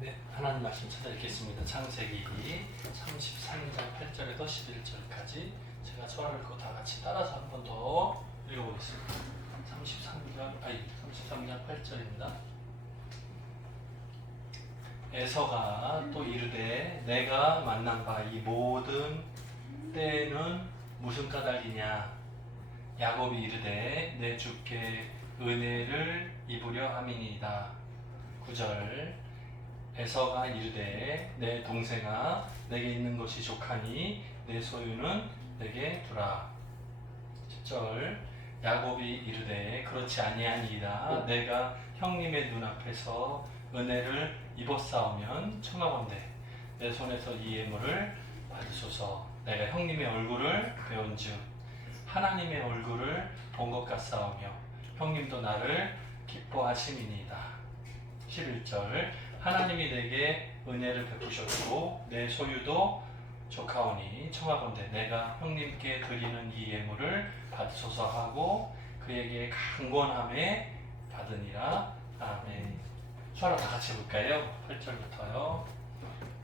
네, 하나님 말씀 찾아 읽겠습니다. 창세기 33장 8절에서 11절까지 제가 저를 그거 다 같이 따라서 한 번 더 읽어보겠습니다. 33장 8절입니다. 에서가 또 이르되 내가 만난 바 이 모든 때에는 무슨 까닭이냐? 야곱이 이르되 내 주께 은혜를 입으려 함이니이다. 9절 에서가 이르되 내 동생아 내게 있는 것이 족하니 내 소유는 내게 두라. 10절 야곱이 이르되 그렇지 아니하니이다. 내가 형님의 눈앞에서 은혜를 입었사오면 청하건대 내 손에서 이 예물을 받으소서. 내가 형님의 얼굴을 배운즉 하나님의 얼굴을 본 것 같사오며 형님도 나를 기뻐하심이니이다. 11절 하나님이 내게 은혜를 베푸셨고 내 소유도 족하오니 청하건대 내가 형님께 드리는 이 예물을 받으소서 하고 그에게 강권함에 받으니라. 아멘. 수아로 다 같이 볼까요? 8절부터요.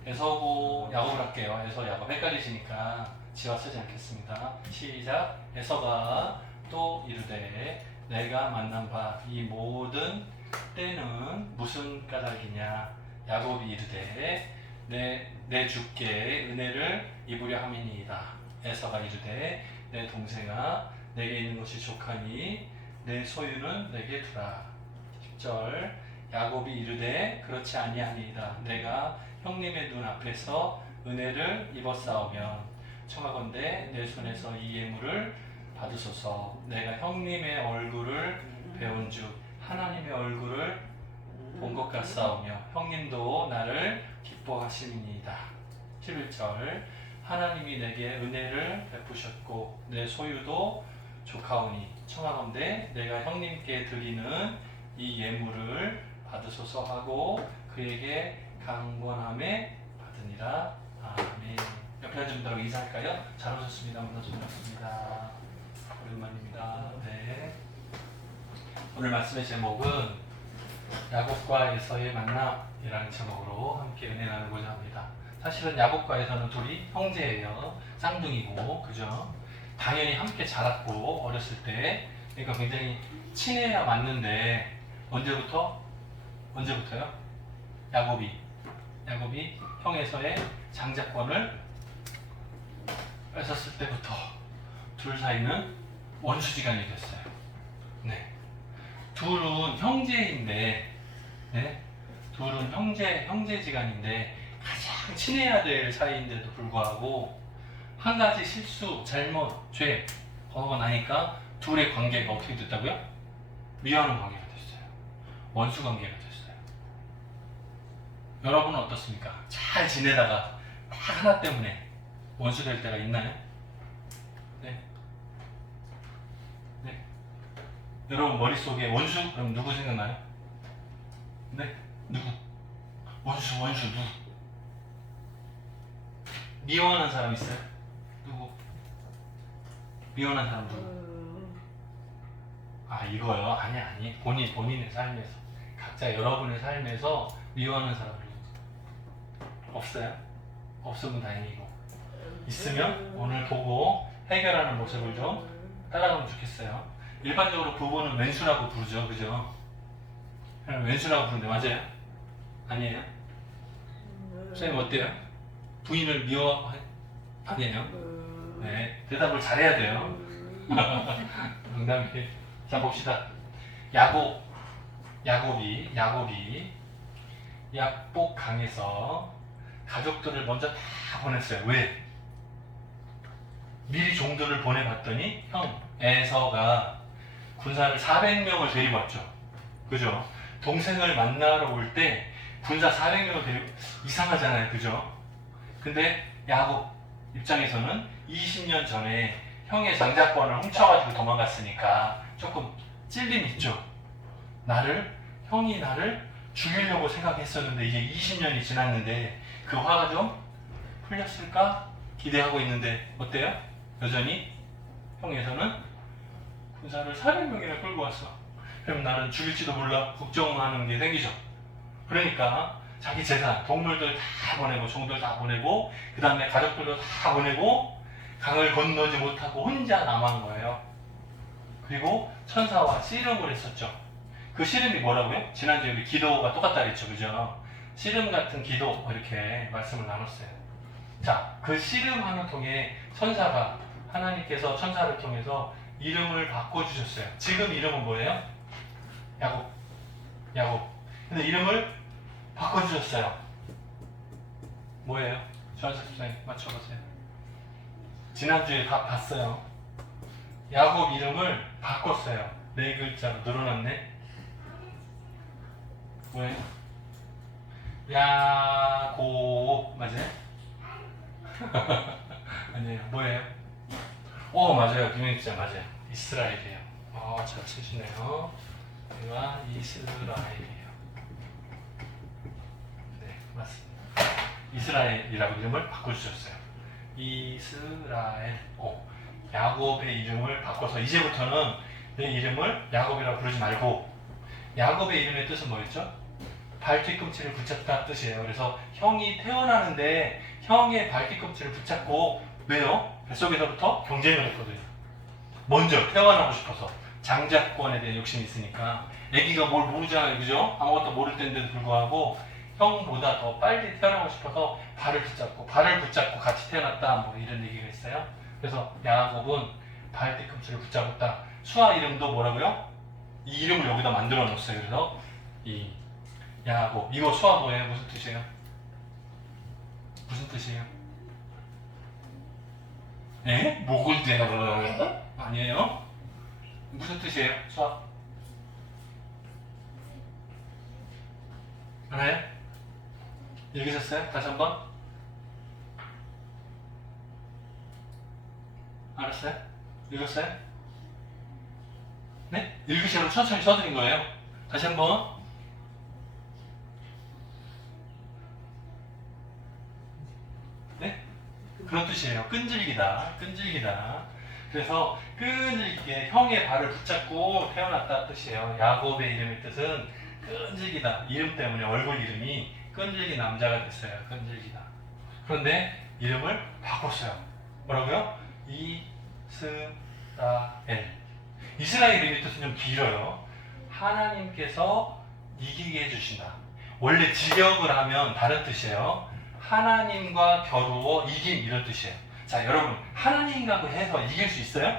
에서고 야곱을 할게요. 에서 야곱 헷갈리시니까 지화 쓰지 않겠습니다. 시작. 에서가 또 이르되 내가 만난 바 이 모든 때는 무슨 까닭이냐? 야곱이 이르되 내 주께 은혜를 입으려 함이니이다. 에서가 이르되 내 동생아 내게 있는 것이 족하니 내 소유는 내게 두라. 10절 야곱이 이르되 그렇지 아니하니이다. 내가 형님의 눈 앞에서 은혜를 입었사오면 청하건대 내 손에서 이 예물을 받으소서. 내가 형님의 얼굴을 배운즉 하나님의 얼굴을 본 것 같사오며 형님도 나를 기뻐하심이니이다. 11절 하나님이 내게 은혜를 베푸셨고 내 소유도 족하오니 청하건대 내가 형님께 드리는 이 예물을 받으소서 하고 그에게 강권함에 받으니라. 아멘. 옆에 앉은 분들하고 인사할까요? 잘 오셨습니다. 만나서 반갑습니다. 오랜만입니다. 네. 오늘 말씀의 제목은 야곱과 에서의 만남이라는 제목으로 함께 은혜 나누고자 합니다. 사실은 야곱과 에서는 둘이 형제예요. 쌍둥이고, 그죠? 당연히 함께 자랐고 어렸을 때, 그러니까 굉장히 친해야 맞는데 언제부터요? 야곱이 형 에서의 장자권을 뺏었을 때부터 둘 사이는 원수지간이 됐어요. 네. 둘은 형제인데, 네? 둘은 형제지간인데 가장 친해야 될 사이인데도 불구하고 한 가지 실수, 잘못, 죄 범하고 나니까 둘의 관계가 어떻게 됐다고요? 미워하는 관계가 됐어요. 원수 관계가 됐어요. 여러분은 어떻습니까? 잘 지내다가 딱 하나 때문에 원수 될 때가 있나요? 네. 네. 여러분 머릿속에 원수? 그럼 누구 생각나요? 네? 누구? 원수 누구? 미워하는 사람 있어요? 누구? 미워하는 사람 누구? 아 이거요? 아니 본인의 삶에서 각자 여러분의 삶에서 미워하는 사람 누구? 없어요? 없으면 다행이고 있으면 오늘 보고 해결하는 모습을 좀 따라가면 좋겠어요. 일반적으로 부부는 왼수라고 부르죠, 그죠? 왼수라고 부르는데 맞아요? 아니에요? 선생님 어때요? 부인을 미워 아니에요? 네, 대답을 잘해야 돼요. 농담이에요. 자 봅시다. 야곱이 약복강에서 가족들을 먼저 다 보냈어요. 왜? 미리 종들을 보내봤더니 형 에서가 군사를 400명을 데리고 왔죠. 그죠? 동생을 만나러 올 때 군사 400명을 데리고 이상하잖아요. 그죠? 근데 야곱 입장에서는 20년 전에 형의 장자권을 훔쳐가지고 도망갔으니까 조금 찔림이 있죠. 형이 나를 죽이려고 생각했었는데 이제 20년이 지났는데 그 화가 좀 풀렸을까 기대하고 있는데 어때요? 여전히 형에서는 군사를 400명이나 끌고 왔어. 그럼 나는 죽일지도 몰라 걱정하는 게 생기죠. 그러니까 자기 재산, 동물들 다 보내고 종들 다 보내고 그 다음에 가족들도 다 보내고 강을 건너지 못하고 혼자 남은 거예요. 그리고 천사와 씨름을 했었죠. 그 씨름이 뭐라고요? 지난주에 우리 기도가 똑같다 그랬죠. 그죠? 씨름 같은 기도 이렇게 말씀을 나눴어요. 자, 그 씨름하는 통에 천사가 하나님께서 천사를 통해서 이름을 바꿔주셨어요. 지금 이름은 뭐예요? 야곱. 야곱. 근데 이름을 바꿔주셨어요. 뭐예요? 조한석 집사님 맞춰보세요. 지난주에 다 봤어요. 야곱 이름을 바꿨어요. 4글자로 늘어났네. 뭐예요? 야곱 맞아요? 아니에요. 뭐예요? 맞아요. 김현희 기자 맞아요. 이스라엘이에요. 잘 치시네요. 여기가 이스라엘이에요. 네, 맞습니다. 이스라엘이라고 이름을 바꿔주셨어요. 이스라엘. 야곱의 이름을 바꿔서 이제부터는 내 이름을 야곱이라고 부르지 말고, 야곱의 이름의 뜻은 뭐였죠? 발뒤꿈치를 붙잡다 뜻이에요. 그래서 형이 태어나는데 형의 발뒤꿈치를 붙잡고, 왜요? 뱃속에서부터 경쟁을 했거든요. 먼저 태어나고 싶어서. 장자권에 대한 욕심이 있으니까. 아기가 뭘 모르잖아요. 그죠? 아무것도 모를 때인데도 불구하고 형보다 더 빨리 태어나고 싶어서 발을 붙잡고 같이 태어났다, 뭐 이런 얘기가 있어요. 그래서 야곱은 발 뒤꿈치를 붙잡았다. 수아 이름도 뭐라고요? 이 이름을 여기다 만들어 놓았어요. 그래서 이 야곱, 이거 수아 뭐예요? 무슨 뜻이에요? 무슨 뜻이에요? 예? 목을 대라고요? 아니에요? 무슨 뜻이에요? 수아? 알아요? 읽으셨어요? 다시 한번? 알았어요? 읽었어요? 네? 읽으시라고 천천히 써드린 거예요. 다시 한번. 네? 그런 뜻이에요. 끈질기다. 끈질기다. 그래서 끈질기게 형의 발을 붙잡고 태어났다 뜻이에요. 야곱의 이름의 뜻은 끈질기다. 이름 때문에 얼굴 이름이 끈질기 남자가 됐어요. 끈질기다. 그런데 이름을 바꿨어요. 뭐라고요? 이스라엘. 이스라엘 이름의 뜻은 좀 길어요. 하나님께서 이기게 해주신다. 원래 직역을 하면 다른 뜻이에요. 하나님과 겨루어 이긴, 이런 뜻이에요. 자, 여러분, 하나님이라고 해서 이길 수 있어요?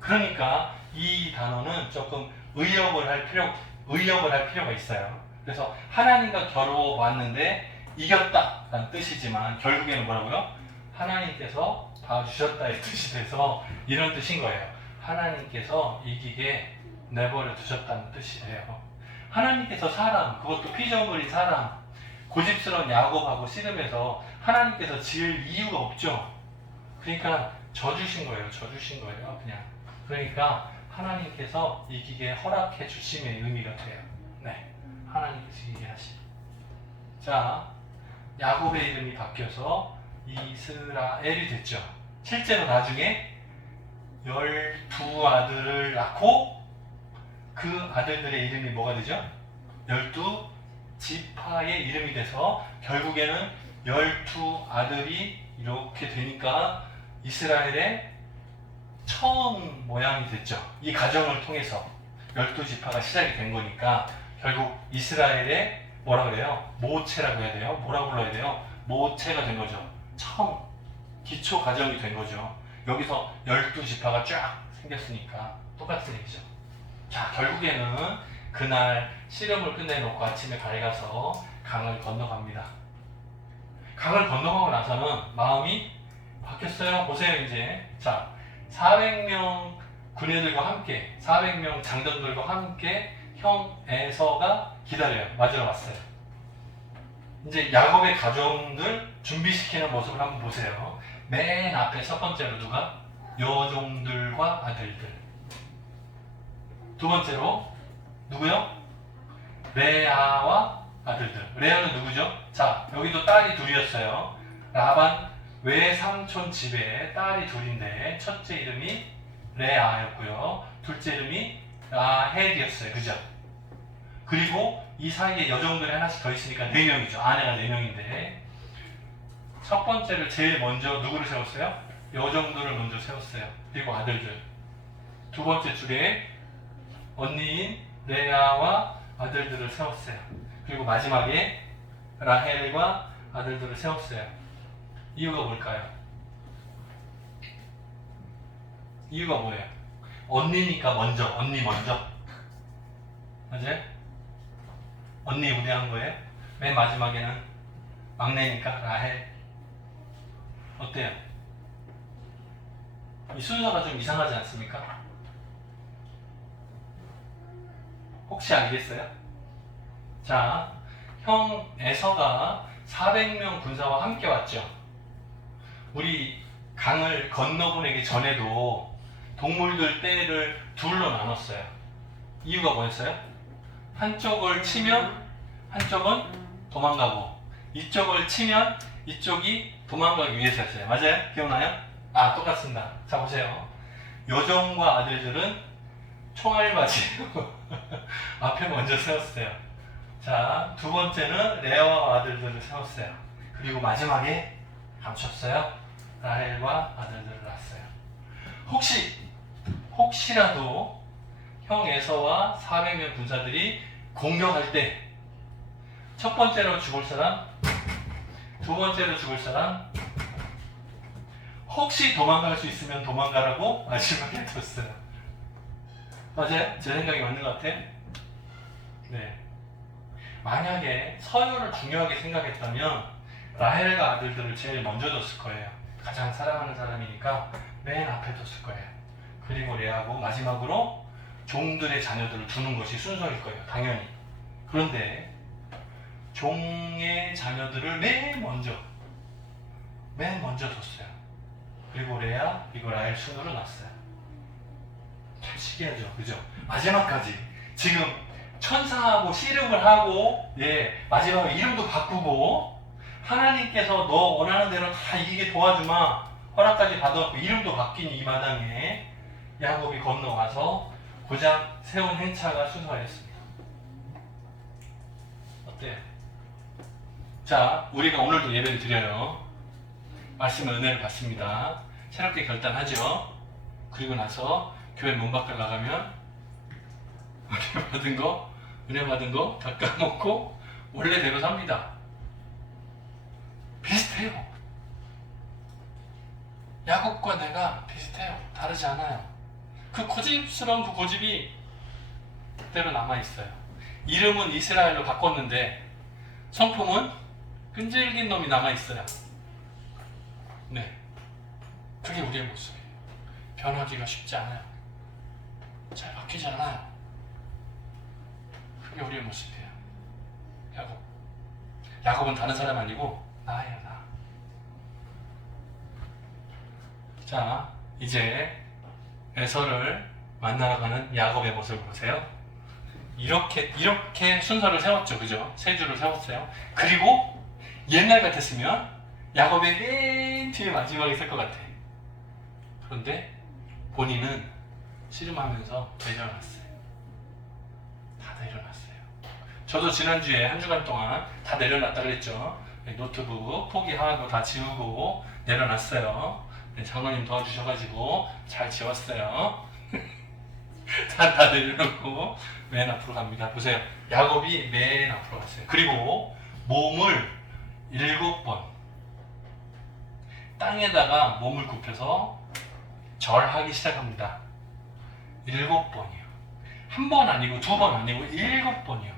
그러니까 이 단어는 조금 의역을 할 필요가 있어요. 그래서 하나님과 겨루어 왔는데 이겼다 라는 뜻이지만 결국에는 뭐라고요? 하나님께서 봐주셨다의 뜻이 돼서 이런 뜻인 거예요. 하나님께서 이기게 내버려 두셨다는 뜻이에요. 하나님께서 사람, 그것도 피조물인 사람, 고집스러운 야곱하고 씨름해서 하나님께서 지을 이유가 없죠. 그러니까 져주신 거예요. 그냥. 그러니까 하나님께서 이기게 허락해 주심의 의미가 돼요. 네, 하나님께서 이기게 하심. 자, 야곱의 이름이 바뀌어서 이스라엘이 됐죠. 실제로 나중에 12아들을 낳고 그 아들들의 이름이 뭐가 되죠? 12지파의 이름이 돼서 결국에는 12아들이 이렇게 되니까 이스라엘의 처음 모양이 됐죠. 이 과정을 통해서 12지파가 시작이 된 거니까 결국 이스라엘의 뭐라 그래요? 모체라고 해야 돼요? 뭐라고 불러야 돼요? 모체가 된 거죠. 처음 기초 과정이 된 거죠. 여기서 12지파가 쫙 생겼으니까 똑같은 얘기죠. 자, 결국에는 그날 씨름을 끝내놓고 아침에 밝아서 강을 건너갑니다. 강을 건너가고 나서는 마음이 바뀌었어요. 보세요, 이제. 자, 400명 군인들과 함께, 400명 장정들과 함께 형 에서가 기다려요. 맞으러 왔어요. 이제 야곱의 가족들 준비시키는 모습을 한번 보세요. 맨 앞에 첫 번째로 누가? 여종들과 아들들. 두 번째로 누구요? 레아와 아들들. 레아는 누구죠? 자, 여기도 딸이 둘이었어요. 라반 외삼촌 집에 딸이 둘인데 첫째 이름이 레아였고요. 둘째 이름이 라헬이었어요. 그죠? 그리고 이 사이에 여종들이 하나씩 더 있으니까 4명이죠. 아내가 4명인데 첫 번째를 제일 먼저 누구를 세웠어요? 여종들을 먼저 세웠어요. 그리고 아들들. 두 번째 줄에 언니인 레아와 아들들을 세웠어요. 그리고 마지막에 라헬과 아들들을 세웠어요. 이유가 뭘까요? 이유가 뭐예요? 언니니까 먼저, 언니 먼저. 맞아요? 언니 우대한 거예요? 맨 마지막에는 막내니까 라헬. 어때요? 이 순서가 좀 이상하지 않습니까? 혹시 알겠어요? 자, 형 에서가 400명 군사와 함께 왔죠. 우리 강을 건너보내기 전에도 동물들 떼를 둘로 나눴어요. 이유가 뭐였어요? 한쪽을 치면 한쪽은 도망가고 이쪽을 치면 이쪽이 도망가기 위해서였어요. 맞아요? 기억나요? 아, 똑같습니다. 자, 보세요. 여종과 아들들은 총알맞이로 앞에 먼저 세웠어요. 자, 두 번째는 레아와 아들들을 세웠어요. 그리고 마지막에 감췄어요. 라헬과 아들들을 낳았어요. 혹시라도 형 에서와 400명 군사들이 공격할 때 첫 번째로 죽을 사람, 두 번째로 죽을 사람, 혹시 도망갈 수 있으면 도망가라고 마지막에 뒀어요. 맞아요? 제 생각이 맞는 것 같아요? 네. 만약에 서유를 중요하게 생각했다면 라헬과 아들들을 제일 먼저 뒀을 거예요. 가장 사랑하는 사람이니까 맨 앞에 뒀을 거예요. 그리고 레아하고 마지막으로 종들의 자녀들을 두는 것이 순서일 거예요. 당연히. 그런데 종의 자녀들을 맨 먼저 뒀어요. 그리고 레아, 그리고 라헬 순으로 놨어요. 참 신기하죠, 그죠? 마지막까지 지금 천사하고 씨름을 하고, 마지막에 이름도 바꾸고, 하나님께서 너 원하는 대로 다 이기게 도와주마 허락까지 받아갖고 이름도 바뀐 이 마당에 야곱이 건너가서 고작 세운 행차가 순서였습니다. 어때요? 자, 우리가 오늘도 예배를 드려요. 말씀의 은혜를 받습니다. 새롭게 결단하죠. 그리고 나서 교회 문 밖을 나가면 은혜 받은 거 다 까먹고 원래대로 삽니다. 비슷해요. 야곱과 내가 비슷해요. 다르지 않아요. 그 고집스러운 그 고집이 그대로 남아있어요. 이름은 이스라엘로 바꿨는데 성품은 끈질긴 놈이 남아있어요. 네, 그게 우리의 모습이에요. 변하기가 쉽지 않아요. 잘 바뀌지 않아요. 그게 우리의 모습이에요. 야곱은 다른 사람 아니고 나예요, 나. 자, 이제 에서를 만나러 가는 야곱의 모습을 보세요. 이렇게 순서를 세웠죠, 그죠? 세 줄을 세웠어요. 그리고 옛날 같았으면 야곱의 맨 뒤에 마지막에 있을 것 같아. 그런데 본인은 씨름하면서 내려놨어요. 다 내려놨어요. 저도 지난주에 한 주간 동안 다 내려놨다 그랬죠. 노트북 포기하고 다 지우고 내려놨어요. 장로님 도와주셔가지고 잘 지웠어요. 다 내려놓고 맨 앞으로 갑니다. 보세요. 야곱이 맨 앞으로 갔어요. 그리고 몸을 7번 땅에다가 몸을 굽혀서 절하기 시작합니다. 7번이요. 한 번 아니고 2번 아니고 7번이요.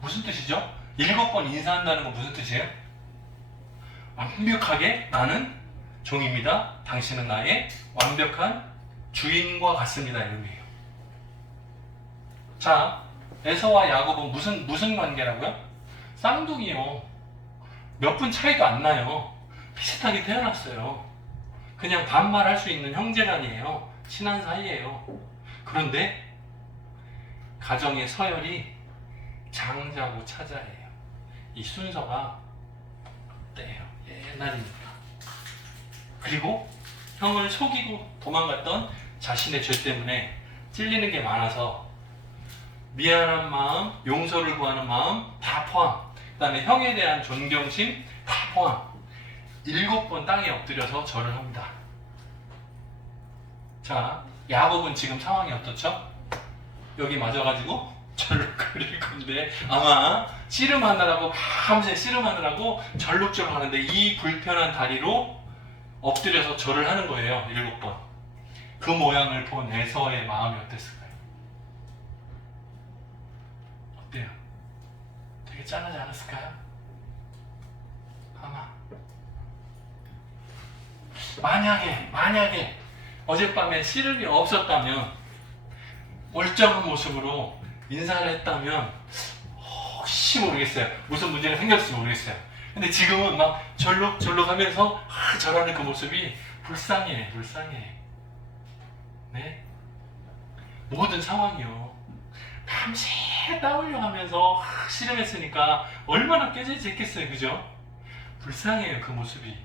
무슨 뜻이죠? 7번 인사한다는 건 무슨 뜻이에요? 완벽하게 나는 종입니다. 당신은 나의 완벽한 주인과 같습니다. 의미예요. 자, 에서와 야곱은 무슨 관계라고요? 쌍둥이요. 몇 분 차이도 안 나요. 비슷하게 태어났어요. 그냥 반말할 수 있는 형제간이에요. 친한 사이예요. 그런데 가정의 서열이 장자고 차자예요. 이 순서가 어때요? 옛날이니까. 그리고 형을 속이고 도망갔던 자신의 죄 때문에 찔리는 게 많아서 미안한 마음, 용서를 구하는 마음 다 포함. 그 다음에 형에 대한 존경심 다 포함. 7번 땅에 엎드려서 절을 합니다. 자, 야곱은 지금 상황이 어떻죠? 여기 맞아가지고 절을 그릴 건데 아마 씨름하느라고 밤새 씨름하느라고 절룩절룩 하는데 이 불편한 다리로 엎드려서 절을 하는 거예요. 7번. 그 모양을 본 에서의 마음이 어땠을까요? 어때요? 되게 짠하지 않았을까요? 아마 만약에 어젯밤에 씨름이 없었다면 멀쩡한 모습으로 인사를 했다면 혹시 모르겠어요. 무슨 문제가 생겼을지 모르겠어요. 근데 지금은 막 절룩절룩 하면서 절하는 그 모습이 불쌍해. 네? 모든 상황이요. 밤새 땀 흘려가면서 씨름했으니까 얼마나 깨질했겠어요. 그죠? 불쌍해요. 그 모습이.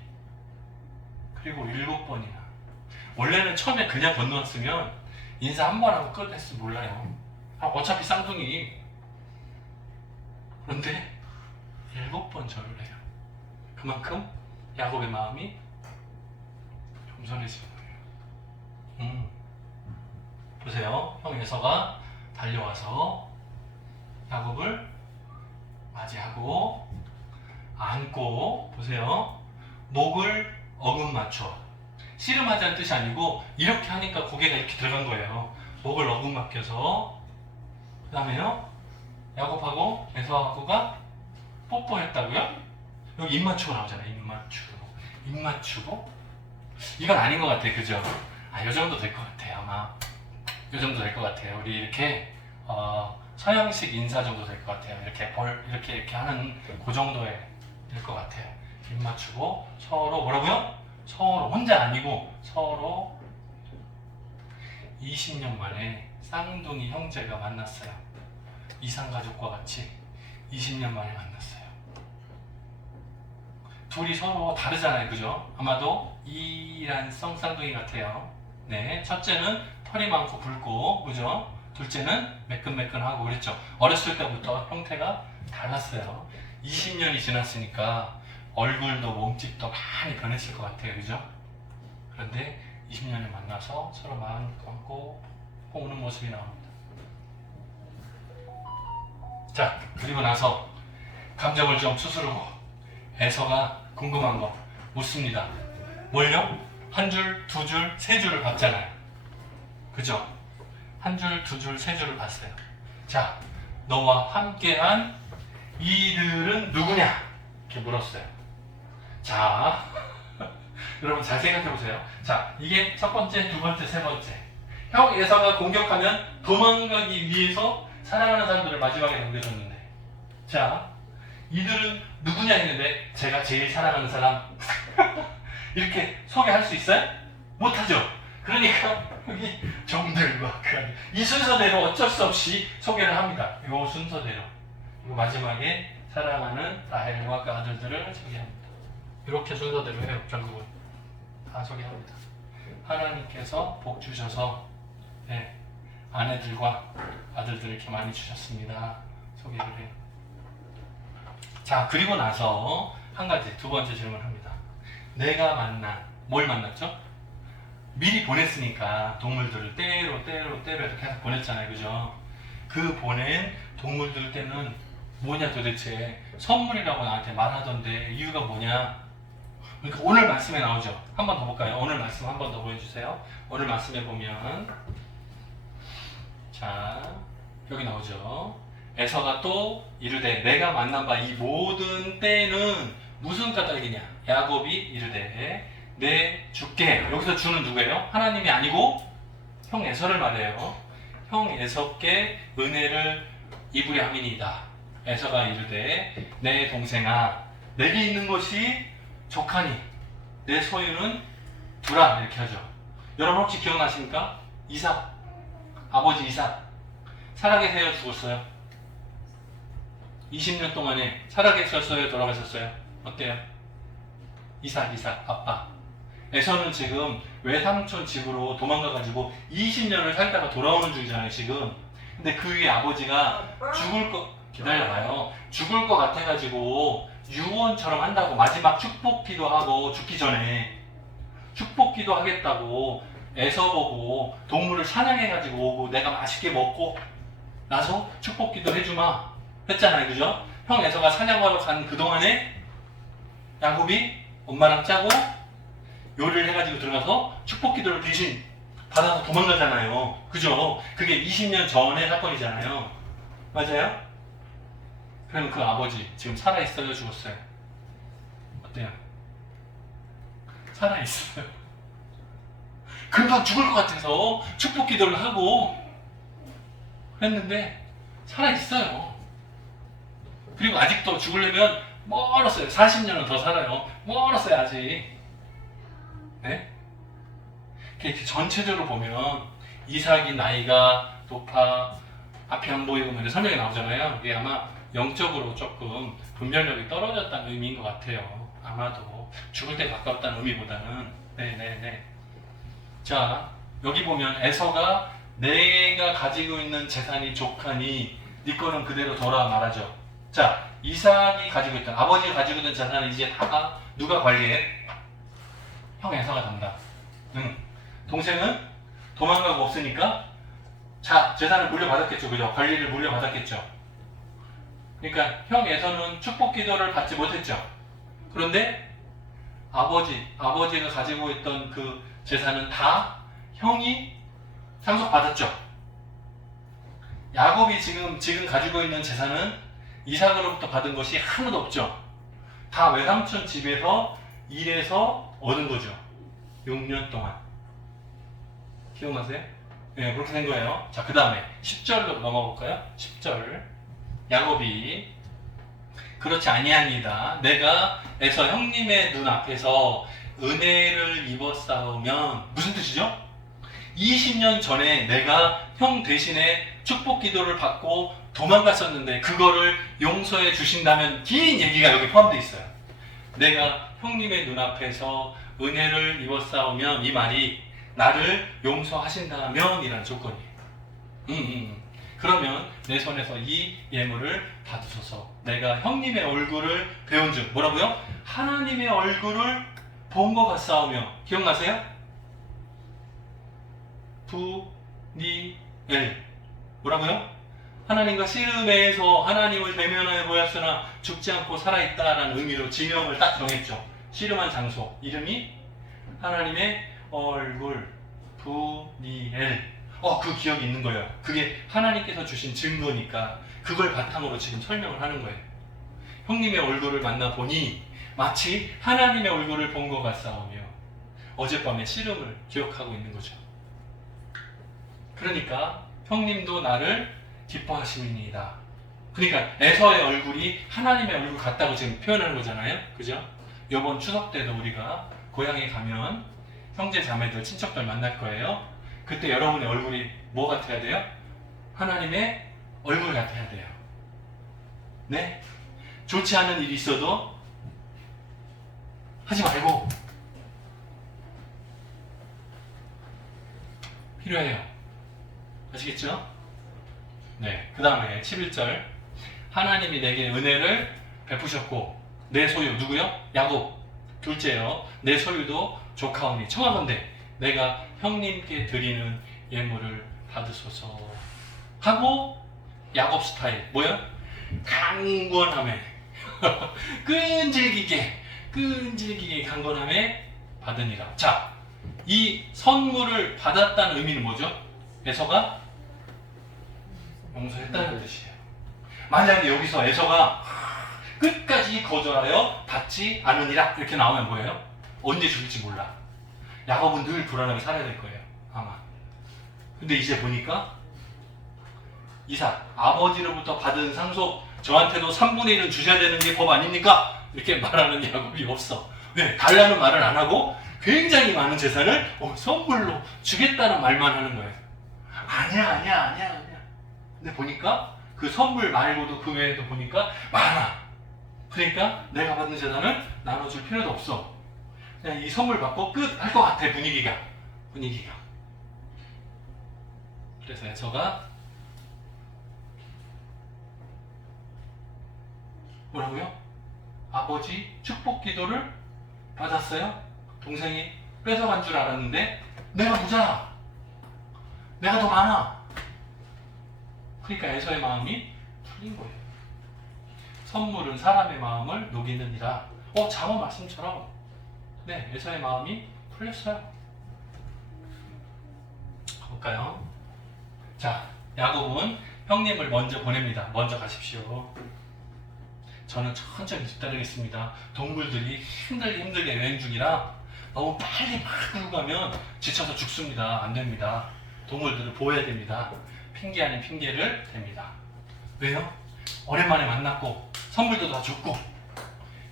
그리고 7번이나. 원래는 처음에 그냥 건너왔으면 인사 한 번 하고 끝냈을 몰라요. 어차피 쌍둥이. 그런데 7번 절을 해요. 그만큼 야곱의 마음이 겸손해진 거예요. 보세요. 형 에서가 달려와서 야곱을 맞이하고 안고 보세요. 목을 어금 맞춰. 씨름하자는 뜻이 아니고 이렇게 하니까 고개가 이렇게 들어간 거예요. 목을 어금 맡겨서 그 다음에요. 야곱하고 에서하고가 뽀뽀했다고요? 여기 입 맞추고 나오잖아요. 입 맞추고 이건 아닌 것 같아요. 그죠? 요 정도 될 것 같아요. 아마 요 정도 될 것 같아요. 우리 이렇게 서양식 인사 정도 될 것 같아요. 이렇게 하는 그 정도의 될 것 같아요. 입 맞추고 서로 뭐라고요? 서로 혼자 아니고 서로 20년 만에 쌍둥이 형제가 만났어요. 이상가족과 같이 20년 만에 만났어요. 둘이 서로 다르잖아요. 그죠? 아마도 이란성 쌍둥이 같아요. 네, 첫째는 털이 많고 붉고 그죠? 둘째는 매끈매끈하고 그랬죠. 어렸을 때부터 형태가 달랐어요. 20년이 지났으니까 얼굴도 몸집도 많이 변했을 것 같아요. 그죠? 그런데 20년을 만나서 서로 마음 감고 우는 모습이 나옵니다. 자, 그리고 나서 감정을 좀 수스르고 에서가 궁금한 거 묻습니다. 뭘요? 한 줄, 두 줄, 세 줄을 봤잖아요. 그죠? 한 줄, 두 줄, 세 줄을 봤어요. 자, 너와 함께한 이들은 누구냐? 이렇게 물었어요. 자, 여러분 잘 생각해보세요. 자, 이게 첫 번째, 두 번째, 세 번째. 형 에서가 공격하면 도망가기 위해서 사랑하는 사람들을 마지막에 남겨줬는데, 자, 이들은 누구냐 했는데 제가 제일 사랑하는 사람 이렇게 소개할 수 있어요? 못하죠. 그러니까 여기 종들과 이 순서대로 어쩔 수 없이 소개를 합니다. 이 순서대로. 그리고 마지막에 사랑하는 라헬과 그 아들들을 소개합니다. 이렇게 순서대로 해요. 결국은 다 소개합니다. 하나님께서 복 주셔서 네, 아내들과 아들들을 이렇게 많이 주셨습니다. 소개를 해요. 자, 그리고 나서 한 가지 두 번째 질문합니다. 내가 만난 뭘 만났죠? 미리 보냈으니까 동물들을 때로 이렇게 계속 보냈잖아요. 그죠? 그 보낸 동물들 때는 뭐냐 도대체 선물이라고 나한테 말하던데 이유가 뭐냐? 그러니까 오늘 말씀에 나오죠. 한 번 더 볼까요? 오늘 말씀 한 번 더 보여주세요. 오늘 말씀에 보면 자 여기 나오죠. 에서가 또 이르되 내가 만난 바 이 모든 때는 무슨 까닭이냐? 야곱이 이르되 내 주께 여기서 주는 누구예요? 하나님이 아니고 형 에서를 말해요. 형 에서께 은혜를 입으려 함이니이다. 에서가 이르되 내 동생아 내게 있는 것이 족하니 내 소유는 두라 이렇게 하죠. 여러분 혹시 기억나십니까? 이삭 아버지 이삭 살아계세요 죽었어요? 20년 동안에 살아계셨어요 돌아가셨어요? 어때요? 이삭 아빠 에서는 지금 외삼촌 집으로 도망가가지고 20년을 살다가 돌아오는 중이잖아요. 지금 근데 그 위에 아버지가 죽을 거 기다려봐요. 죽을 거 같아가지고 유언처럼 한다고 마지막 축복기도 하고 죽기 전에 축복기도 하겠다고 애서 보고 동물을 사냥해가지고 오고 내가 맛있게 먹고 나서 축복기도 해주마 했잖아요, 그죠? 형 애서가 사냥하러 간 그동안에 야곱이 엄마랑 짜고 요리를 해가지고 들어가서 축복기도를 대신 받아서 도망가잖아요, 그죠? 그게 20년 전의 사건이잖아요, 맞아요? 그러면 그 아버지 지금 살아있어요, 죽었어요? 어때요? 살아있어요. 금방 죽을 것 같아서 축복기도를 하고 그랬는데 살아있어요. 그리고 아직도 죽으려면 멀었어요. 40년은 더 살아요. 멀었어요, 아직. 네? 이렇게 전체적으로 보면 이삭이 나이가 높아 앞이 안 보이고 뭐 설명이 나오잖아요. 이게 아마 영적으로 조금 분별력이 떨어졌다는 의미인 것 같아요. 아마도 죽을 때 가까웠다는 의미보다는. 네네네. 자, 여기 보면 에서가 내가 가지고 있는 재산이 족하니 네 거는 그대로 둬라 말하죠. 자, 이삭이 가지고 있던, 아버지가 가지고 있는 재산은 이제 다 누가 관리해? 형 에서가 담당. 동생은 도망가고 없으니까 자, 재산을 물려받았겠죠, 그죠? 관리를 물려받았겠죠. 그러니까 형 에서는 축복 기도를 받지 못했죠. 그런데 아버지가 가지고 있던 그 재산은 다 형이 상속받았죠. 야곱이 지금 가지고 있는 재산은 이삭으로부터 받은 것이 하나도 없죠. 다 외삼촌 집에서 일해서 얻은 거죠. 6년 동안. 기억나세요? 네, 그렇게 된 거예요. 자, 그 다음에 10절로 넘어가 볼까요? 10절. 야곱이 그렇지 아니합니다. 내가 에서 형님의 눈앞에서 은혜를 입었사오면 무슨 뜻이죠? 20년 전에 내가 형 대신에 축복 기도를 받고 도망갔었는데 그거를 용서해 주신다면 긴 얘기가 여기 포함되어 있어요. 내가 형님의 눈앞에서 은혜를 입었사오면 이 말이 나를 용서하신다면 이라는 조건이에요. 그러면 내 손에서 이 예물을 받으소서. 내가 형님의 얼굴을 배운 즉 뭐라고요? 하나님의 얼굴을 본 것 같사오며. 기억나세요? 부니엘 뭐라고요? 하나님과 씨름에서 하나님을 대면하여 보였으나 죽지 않고 살아있다라는 의미로 지명을 딱 정했죠. 씨름한 장소 이름이 하나님의 얼굴 부니엘. 그 기억이 있는 거예요. 그게 하나님께서 주신 증거니까 그걸 바탕으로 지금 설명을 하는 거예요. 형님의 얼굴을 만나보니 마치 하나님의 얼굴을 본 것 같사오며 어젯밤의 씨름을 기억하고 있는 거죠. 그러니까 형님도 나를 기뻐하시니이다. 그러니까 에서의 얼굴이 하나님의 얼굴 같다고 지금 표현하는 거잖아요. 그죠? 이번 추석 때도 우리가 고향에 가면 형제 자매들 친척들 만날 거예요. 그때 여러분의 얼굴이 뭐 같아야 돼요? 하나님의 얼굴 같아야 돼요. 네? 좋지 않은 일이 있어도 하지 말고 필요해요. 아시겠죠? 네. 그 다음에 11절. 하나님이 내게 은혜를 베푸셨고 내 소유 누구요? 야곱. 둘째요. 내 소유도 조카오니 청하건대 내가 형님께 드리는 예물을 받으소서 하고 야곱 스타일 뭐야? 강권함에 끈질기게 강권함에 받으니라. 자, 이 선물을 받았다는 의미는 뭐죠? 에서가 용서했다는 뜻이에요. 만약에 여기서 에서가 끝까지 거절하여 받지 않으니라 이렇게 나오면 뭐예요? 언제 죽을지 몰라. 야곱은 늘 불안하게 살아야 될 거예요, 아마. 근데 이제 보니까 이삭, 아버지로부터 받은 상속 저한테도 3분의 1은 주셔야 되는 게 법 아닙니까? 이렇게 말하는 야곱이 없어. 왜? 달라는 말을 안 하고 굉장히 많은 재산을 선물로 주겠다는 말만 하는 거예요. 아니야. 근데 보니까 그 선물 말고도 그 외에도 보니까 많아. 그러니까 내가 받은 재산을 나눠줄 필요도 없어. 그냥 이 선물 받고 끝 할 것 같아. 분위기가. 그래서 에서가 뭐라고요? 아버지 축복 기도를 받았어요? 동생이 뺏어간 줄 알았는데 내가 부자야. 내가 더 많아. 그러니까 에서의 마음이 풀린 거예요. 선물은 사람의 마음을 녹이느니라. 장어 말씀처럼 네, 에서의 마음이 풀렸어요. 가볼까요? 자, 야곱은 형님을 먼저 보냅니다. 먼저 가십시오. 저는 천천히 뒤따르겠습니다. 동물들이 힘들게 여행 중이라 너무 빨리 막 끌고 가면 지쳐서 죽습니다. 안 됩니다. 동물들을 보호해야 됩니다. 핑계 아닌 핑계를 댑니다. 왜요? 오랜만에 만났고 선물도 다 줬고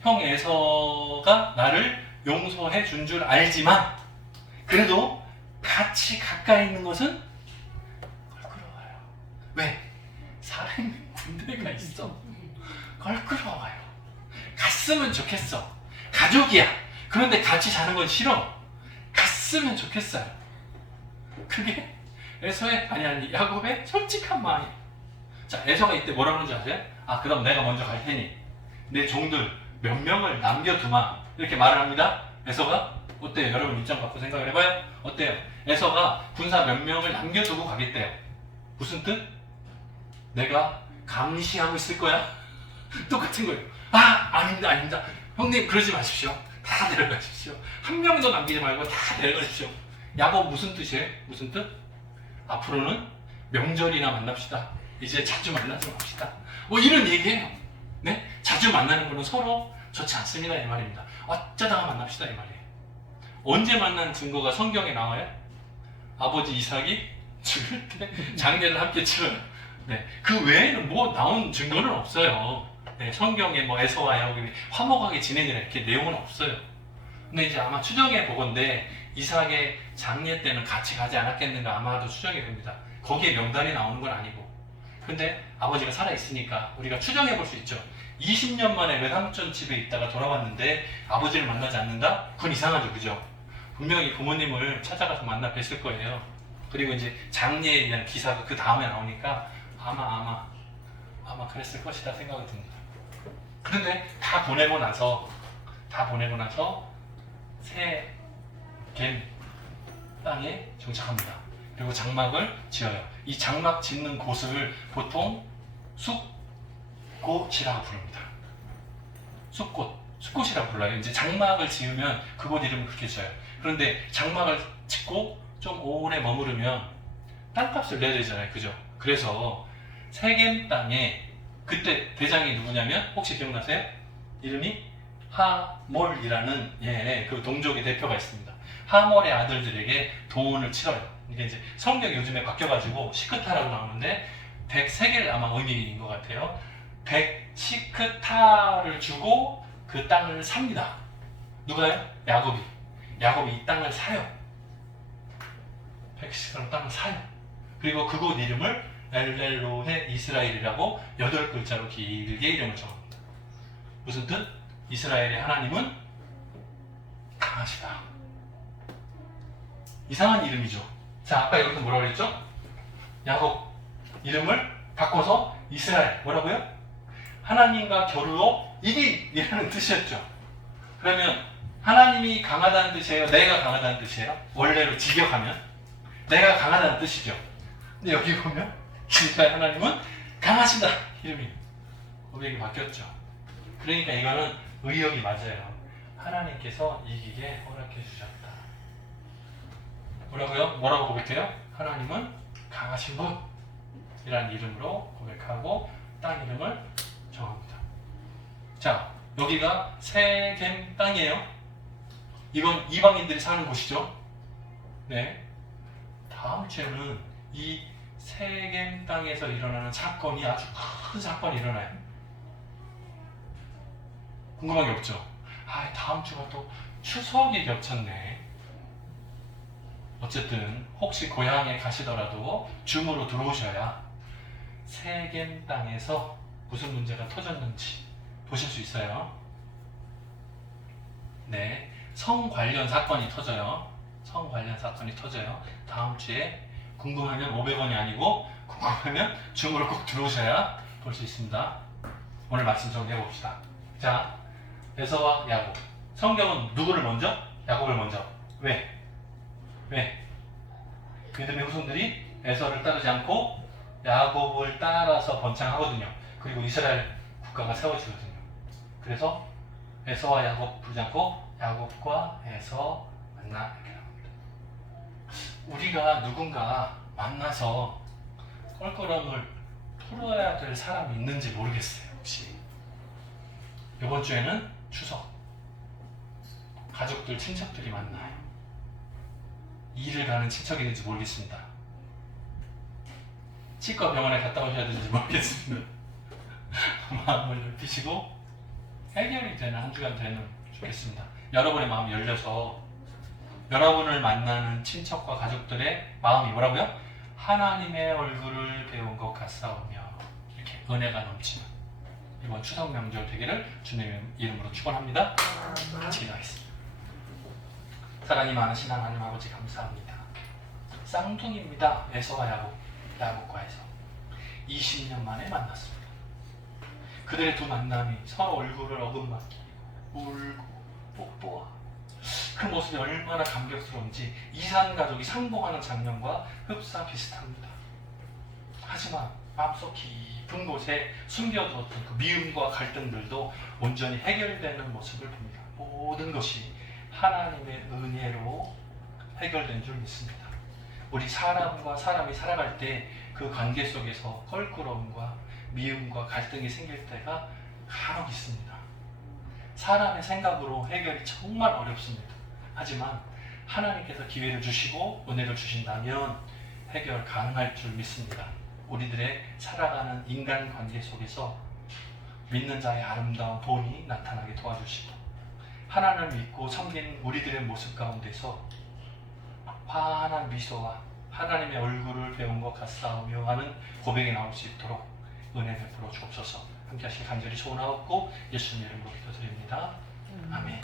형 에서가 나를 용서해 준 줄 알지만 그래도 같이 가까이 있는 것은 껄끄러워요. 왜? 사람이 군대가 있어. 껄끄러워요. 갔으면 좋겠어. 가족이야. 그런데 같이 자는 건 싫어. 갔으면 좋겠어요. 그게 에서의 야곱의 솔직한 마음이에요. 자, 에서가 이때 뭐라 그러는지 아세요? 그럼 내가 먼저 갈 테니 내 종들 몇 명을 남겨두마 이렇게 말을 합니다. 에서가 어때요? 여러분 입장 갖고 생각을 해봐요. 어때요? 에서가 군사 몇 명을 남겨두고 가겠대요. 무슨 뜻? 내가 감시하고 있을 거야. 똑같은 거예요. 아닙니다. 형님 그러지 마십시오. 다 데려가십시오. 한 명도 남기지 말고 다 데려가십시오. 야곱 무슨 뜻이에요? 무슨 뜻? 앞으로는 명절이나 만납시다. 이제 자주 만나서 봅시다. 이런 얘기예요. 네? 자주 만나는 거는 서로 좋지 않습니다. 이 말입니다. 어쩌다가 만납시다. 이 말이에요. 언제 만난 증거가 성경에 나와요? 아버지 이삭이 죽을 때 장례를 함께 치러요. 네. 그 외에는 나온 증거는 없어요. 네. 성경에 에서와 야곱이 화목하게 지내니라 이렇게 내용은 없어요. 근데 이제 아마 추정해 보건데 이삭의 장례 때는 같이 가지 않았겠는가 아마도 추정이 됩니다. 거기에 명단이 나오는 건 아니고. 근데 아버지가 살아있으니까 우리가 추정해 볼 수 있죠. 20년 만에 외삼촌 집에 있다가 돌아왔는데 아버지를 만나지 않는다? 그건 이상하죠, 그죠? 분명히 부모님을 찾아가서 만나 뵀을 거예요. 그리고 이제 장례에 대한 기사가 그 다음에 나오니까 아마 그랬을 것이다 생각이 듭니다. 그런데 다 보내고 나서 세겜 땅에 정착합니다. 그리고 장막을 지어요. 이 장막 짓는 곳을 보통 숫곳이라고 부릅니다. 숫곳이라고 불러요. 이제 장막을 지으면 그곳 이름을 그렇게 지어요. 그런데 장막을 짓고 좀 오래 머무르면 땅값을 내야 되잖아요. 그죠? 그래서 세겜 땅에 그때 대장이 누구냐면 혹시 기억나세요? 이름이 하몰이라는 그 동족의 대표가 있습니다. 하몰의 아들들에게 돈을 치러요. 이게 이제 성경이 요즘에 바뀌어가지고 시크타라고 나오는데 100세겔 아마 의미인 것 같아요. 100시크타를 주고 그 땅을 삽니다. 누가요? 야곱이 이 땅을 사요. 100시크타로 땅을 사요. 그리고 그곳 이름을 엘렐로헤 이스라엘이라고 8글자로 길게 이름을 정합니다. 무슨 뜻? 이스라엘의 하나님은 강하시다. 이상한 이름이죠. 자, 아까 여기서 뭐라고 그랬죠? 야곱 이름을 바꿔서 이스라엘 뭐라고요? 하나님과 겨루어 이긴이라는 뜻이었죠. 그러면 하나님이 강하다는 뜻이에요? 내가 강하다는 뜻이에요? 원래로 직역하면 내가 강하다는 뜻이죠. 근데 여기 보면 이스라엘 하나님은 강하시다 이름이 고백이 바뀌었죠. 그러니까 이거는 의역이 맞아요. 하나님께서 이기게 허락해 주셨다. 뭐라고요? 뭐라고 고백해요? 하나님은 강하신 분이라는 이름으로 고백하고 땅 이름을 정합니다. 자, 여기가 세겜 땅이에요. 이건 이방인들이 사는 곳이죠. 네. 다음 주에는 이 세겜 땅에서 일어나는 사건이 아주 큰 사건이 일어나요. 궁금한 게 없죠? 다음 주가 또 추석이 겹쳤네. 어쨌든 혹시 고향에 가시더라도 줌으로 들어오셔야 세겜 땅에서 무슨 문제가 터졌는지 보실 수 있어요. 네, 성 관련 사건이 터져요. 다음 주에 궁금하면 500원이 아니고 궁금하면 줌으로 꼭 들어오셔야 볼 수 있습니다. 오늘 말씀 정리해 봅시다. 자, 에서와 야곱. 성경은 누구를 먼저? 야곱을 먼저. 왜? 믿음의 후손들이 에서를 따르지 않고 야곱을 따라서 번창하거든요. 그리고 이스라엘 국가가 세워지거든요. 그래서 에서와 야곱 부르지 않고 야곱과 에서 만나 이렇게 나옵니다. 우리가 누군가 만나서 껄끄러움을 풀어야 될 사람이 있는지 모르겠어요. 혹시 이번 주에는 추석 가족들 친척들이 만나요. 일을 가는 친척이 있는지 모르겠습니다. 치과 병원에 갔다 오셔야 되는지 모르겠습니다. 마음을 넓히시고 해결이 되는 한 주간 되면 좋겠습니다. 여러분의 마음이 열려서 여러분을 만나는 친척과 가족들의 마음이 뭐라고요? 하나님의 얼굴을 배운 것 같사오며 이렇게 은혜가 넘치는 이번 추석 명절 되기를 주님의 이름으로 축원합니다. 같이 기도하겠습니다. 사랑이 많으신 하나님 아버지 감사합니다. 쌍둥이입니다. 에서와 야곱과 에서 20년 만에 만났습니다. 그들의 두 만남이 서로 얼굴을 어긋맞게 울고 뽀뽀하고 그 모습이 얼마나 감격스러운지 이산 가족이 상봉하는 장면과 흡사 비슷합니다. 하지만 마음속 깊은 곳에 숨겨두었던 그 미움과 갈등들도 온전히 해결되는 모습을 봅니다. 모든 것이 하나님의 은혜로 해결된 줄 믿습니다. 우리 사람과 사람이 살아갈 때 그 관계 속에서 껄끄러움과 미움과 갈등이 생길 때가 간혹 있습니다. 사람의 생각으로 해결이 정말 어렵습니다. 하지만 하나님께서 기회를 주시고 은혜를 주신다면 해결 가능할 줄 믿습니다. 우리들의 살아가는 인간관계 속에서 믿는 자의 아름다운 본이 나타나게 도와주시고 하나님을 믿고 섬긴 우리들의 모습 가운데서 환한 미소와 하나님의 얼굴을 배운 것 같사오며 하는 고백이 나올 수 있도록 은혜 베풀어 주옵소서. 함께 하실 간절히 소원하옵고 예수님 이름으로 기도드립니다. 아멘.